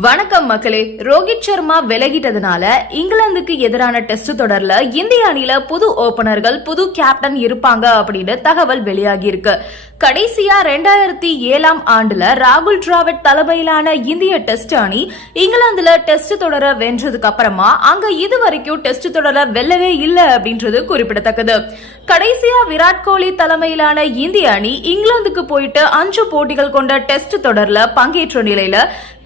வணக்கம் மக்களே. ரோஹித் சர்மா விலகிட்டதுனால இங்கிலாந்துக்கு எதிரான டெஸ்ட் தொடர்ல இந்திய அணியில புது ஓபனர்கள் புது கேப்டன் இருப்பாங்க அப்படின்னு தகவல் வெளியாகி இருக்கு கடைசியா ரெண்டாயிரத்தி ஏழாம் ஆண்டுல ராகுல் டிராவிட் தலைமையிலான இந்திய டெஸ்ட் அணி இங்கிலாந்துல டெஸ்ட் தொடர வென்றதுக்கு அப்புறமா அங்க இது வரைக்கும் டெஸ்ட் தொடர வெல்லவே இல்லை அப்படின்றது குறிப்பிடத்தக்கது. கடைசியா விராட் கோலி தலைமையிலான இந்திய அணி இங்கிலாந்துக்கு போயிட்டு அஞ்சு போட்டிகள் கொண்ட டெஸ்ட் தொடர்ல பங்கேற்ற நிலையில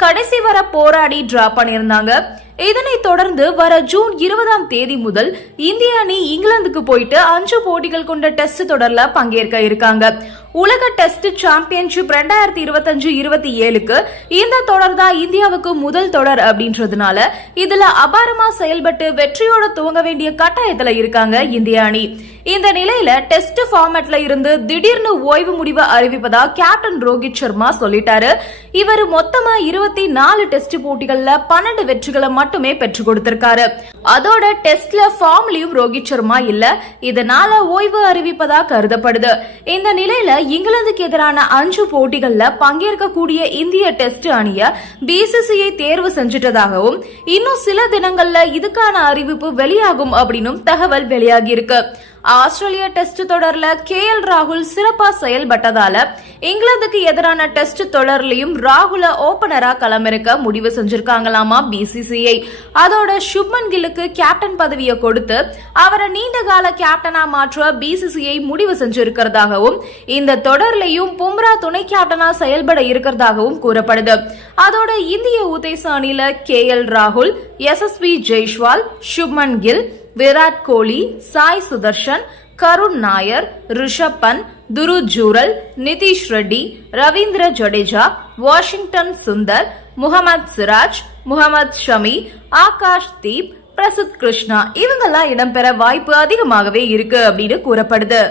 கடைசி வர போராடி டிரா பண்ணியிருந்தாங்க. இதனைத் தொடர்ந்து வர ஜூன் இருபதாம் தேதி முதல் இந்திய அணி இங்கிலாந்துக்கு போயிட்டு அஞ்சு போட்டிகள் கொண்ட டெஸ்ட் தொடர்ல பங்கேற்க இருக்காங்க. உலக டெஸ்ட் சாம்பியன்ஷிப் ரெண்டாயிரத்தி இருபத்தஞ்சு இருபத்தி ஏழுக்கு இந்த தொடர் தான் இந்தியாவுக்கு முதல் தொடர் அப்படின்றதுனால இதுல அபாரமா செயல்பட்டு வெற்றியோட துவங்க வேண்டிய கட்டாயத்துல இருக்காங்க இந்திய அணி. இந்த நிலையில டெஸ்ட் ஃபார்மேட்ல இருந்து திடீர்னு ஓய்வு முடிவு அறிவிப்பதா கேப்டன் ரோஹித் சர்மா சொல்லிட்டாரு. இவர் மொத்தமா இருபத்தி நாலு டெஸ்ட் போட்டிகள்ல பன்னெண்டு வெற்றிகளை மட்டுமே பெற்று கொடுத்திருக்காரு. அதோட டெஸ்ட்ல ஃபார்ம்லயும் ரோஹித் சர்மா இல்ல. இதனால ஓய்வு அறிவிப்பதா கருதப்படுது. இந்த நிலையில இங்கிலாந்துக்கு எதிரான அஞ்சு போட்டிகள்ல பங்கேற்கக்கூடிய இந்திய டெஸ்ட் அணிய பிசிசிஐ தேர்வு செஞ்சிட்டதாகவும் இன்னும் சில தினங்கள்ல இதுக்கான அறிவிப்பு வெளியாகும் அப்படின்னும் தகவல் வெளியாகி இருக்கு ஆஸ்திரேலிய டெஸ்ட் தொடர்ல கே எல் ராகுல் சிறப்பா செயல்பட்டதால இங்கிலாந்துக்கு எதிரான டெஸ்ட் தொடர்லயும் ராகுல ஓபனரா களமிறக்க முடிவு செஞ்சிருக்காங்களாமா பிசிசிஐ அதோட சுப்மன் கில்லுக்கு கேப்டன் பதவியை கொடுத்து அவரை நீண்ட கால கேப்டனா மாற்ற பிசிசிஐ முடிவு செஞ்சிருக்கிறதாகவும் இந்த தொடர்லயும் பும்ரா துணை கேப்டனா செயல்பட இருக்கிறதாகவும் கூறப்படுது. அதோட இந்திய உதேச அணில கே எல் ராகுல் எஸ் எஸ் பி ஜெய்ஷ்வால் சுப்மன் கில் விராட் கோலி சாய் சுதர்ஷன் கருண் நாயர் ரிஷப் பந்த் துரு ஜூரல் நிதிஷ் ரெட்டி ரவீந்திர ஜடேஜா வாஷிங்டன் சுந்தர் முகமது சிராஜ் முகமது ஷமி ஆகாஷ் தீப் பிரசித் கிருஷ்ணா இவங்கெல்லாம் இடம்பெற வாய்ப்பு அதிகமாகவே இருக்கு அப்படின்னு கூறப்படுது.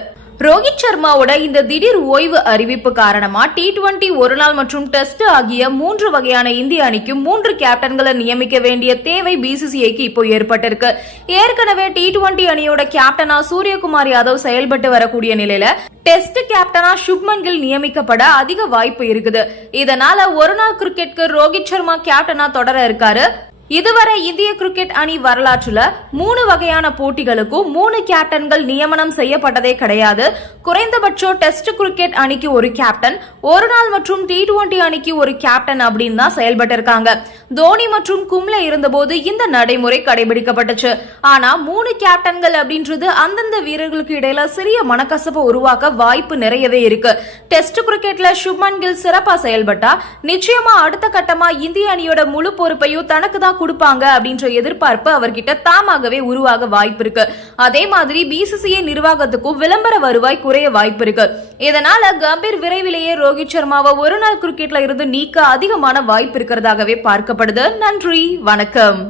ரோஹித் சர்மாவோட இந்த திடீர் ஓய்வு அறிவிப்பு காரணமா டி டுவெண்டி ஒருநாள் மற்றும் டெஸ்ட் ஆகிய மூன்று வகையான இந்திய அணிக்கு மூன்று கேப்டன்களை நியமிக்க வேண்டிய தேவை பிசிசிஐக்கு இப்போ ஏற்பட்டிருக்கு. ஏற்கனவே டி டுவெண்டி அணியோட கேப்டனா சூரியகுமார் யாதவ் செயல்பட்டு வரக்கூடிய நிலையில டெஸ்ட் கேப்டனா சுப்மன் கில் நியமிக்கப்பட அதிக வாய்ப்பு இருக்குது. இதனால ஒருநாள் கிரிக்கெட்க்கு ரோஹித் சர்மா கேப்டனா தொடர இருக்காரு. இதுவரை இந்திய கிரிக்கெட் அணி வரலாற்றுல மூணு வகையான போட்டிகளுக்கும் மூணு கேப்டன்கள் நியமனம் செய்யப்பட்டதே கிடையாது. குறைந்தபட்சம் டெஸ்ட் கிரிக்கெட் அணிக்கு ஒரு கேப்டன் ஒரு நாள் மற்றும் டி டுவெண்டி அணிக்கு ஒரு கேப்டன் அப்படின்னு தான் செயல்பட்டு இருக்காங்க தோனி மற்றும் கும்ல இருந்தபோது இந்த நடைமுறை கடைபிடிக்கப்பட்டுச்சு. ஆனா மூணு கேப்டன்கள் அப்படின்றது அந்தந்த வீரர்களுக்கு இடையில சிறிய மனக்கசப்பை உருவாக்க வாய்ப்பு நிறையவே இருக்கு. டெஸ்ட் கிரிக்கெட்ல சுப்மன் கில் சிறப்பா செயல்பட்டா நிச்சயமா அடுத்த கட்டமா இந்திய அணியோட முழு பொறுப்பையும் தனக்கு தான் கொடுப்பாங்க அப்படின்ற எதிர்பார்ப்பு அவர்கிட்ட தாமாகவே உருவாக வாய்ப்பு இருக்கு. அதே மாதிரி பிசிசிஐ நிர்வாகத்துக்கும் விளம்பர வருவாய் குறைய வாய்ப்பு இருக்கு. இதனால கம்பீர் விரைவிலேயே ரோஹித் சர்மாவை ஒரு நாள் கிரிக்கெட்ல இருந்து நீக்க அதிகமான வாய்ப்பு இருக்கிறதாகவே பார்க்கப்படுது. நன்றி வணக்கம்.